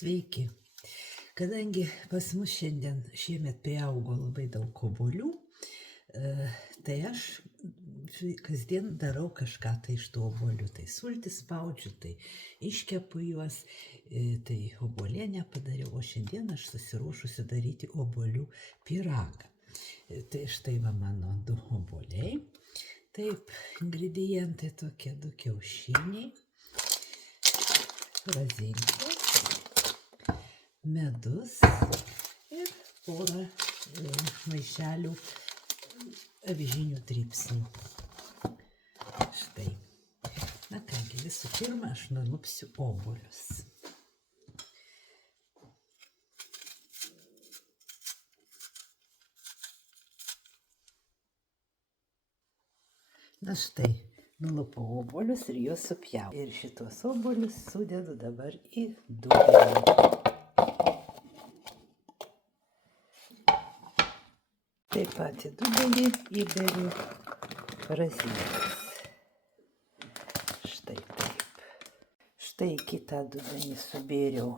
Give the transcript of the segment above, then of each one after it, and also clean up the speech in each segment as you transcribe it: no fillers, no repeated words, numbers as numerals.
Sveiki. Kadangi pas mus šiemet priaugo labai daug obuolių, tai aš kasdien darau kažką tai iš tų obuolių. Tai sultis spaudžiu, tai iškepu juos, tai obuolienę padariau, o šiandien aš susiruošusi daryti obuolių pyragą. Tai štai va mano 2 obuoliai. Taip, ingredientai tokie 2 kiaušiniai, razinkos, medus ir porą maišelių avižinių dribsnių. Štai. Na kągi, visų pirma, aš nulupsiu obuolius. Na štai, nulupau obuolius ir juos supjau. Ir šitos obuolius sudedu dabar į dubenį. Taip pat į dubenį įberiu razinkas. Štai taip. Štai į kitą dubenį subėriau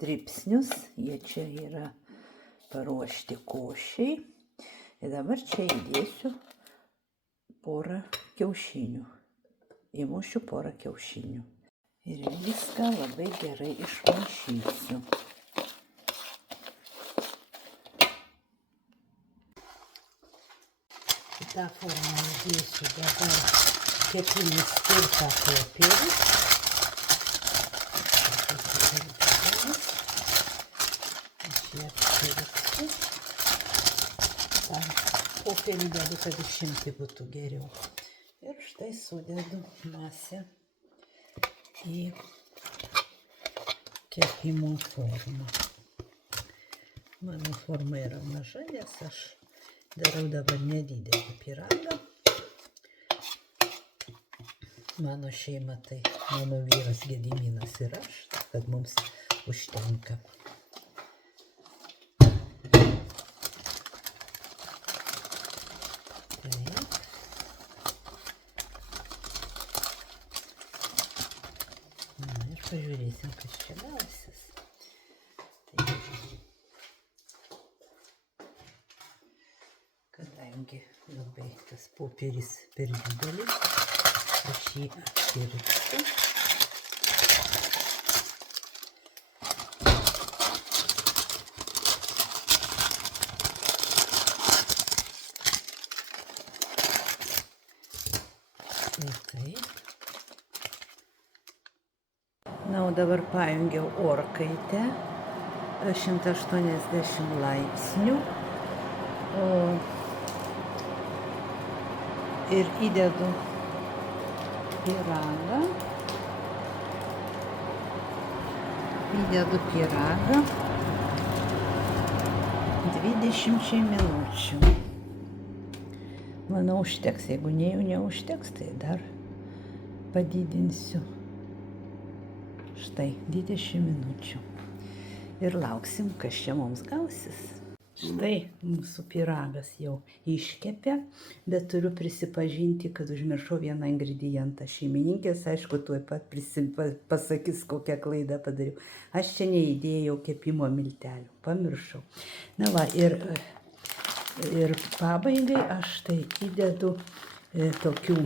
dribsnius. Jie čia yra paruošti košiai. Ir dabar čia įdėsiu porą kiaušinių. Įmušiu porą kiaušinių. Ir viską labai gerai išmaišysiu. Į tą formą įdėsiu dabar kepimui skirtą popierių. Aš jį apsiriksiu. Popierių dedu, kad išimti būtų geriau. Ir štai sudedu masę į kepimo formą. Mano forma yra maža, nes aš darau dabar nedidelį pyragą. Mano šeima, tai mano vyras Gediminas ir aš, kad mums užtenka. Pažiūrėsim, kas čia gausis. Kadangi labai tas popieris per didelis, aš jį apsiriksiu. Ir taip. Na, o dabar pajungiau orkaitę 180 laipsnių ir įdedu pyragą. Įdedu pyragą 20 minučių. Manau, užteks. Jeigu neužteks, tai dar padidinsiu. Štai 20 minučių. Ir lauksim, kas čia mums gausis. Štai mūsų pyragas jau iškepė, bet turiu prisipažinti, kad užmiršau vieną ingredientą. Šeimininkės, aišku, tuoj pat pasakys, kokią klaidą padariau. Aš čia neįdėjau kepimo miltelių. Pamiršau. Na va, ir pabaigai aš tai įdedu tokių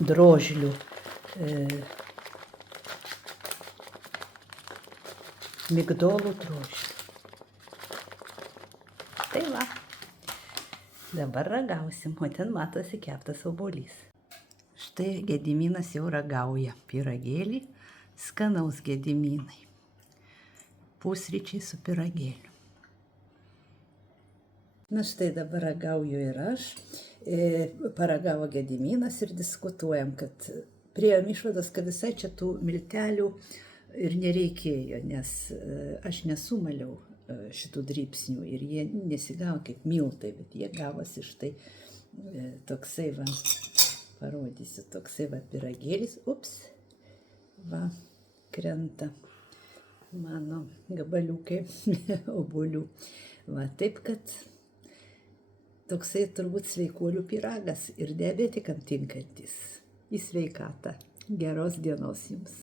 drožlių migdolų drožlių. Tai va, dabar ragausim, o ten matosi keptas obuolys. Štai Gediminas jau ragauja pyragėlį, skanaus Gediminai. Pusryčiai su pyragėliu. Na štai dabar ragauju ir aš. Paragavo Gediminas ir diskutuojam, kad priėjom išvados, kad visai čia tų miltelių ir nereikėjo, nes aš nesumaliau šitų dribsnių ir jie nesigavo kaip miltai, bet jie gavosi štai toksai va, parodysiu, toksai va pyragėlis, va, krenta mano gabaliukai obuolių. Va, taip kad toksai turbūt sveikuolių pyragas ir diabetikam tinkantis. Į sveikatą. Geros dienos jums.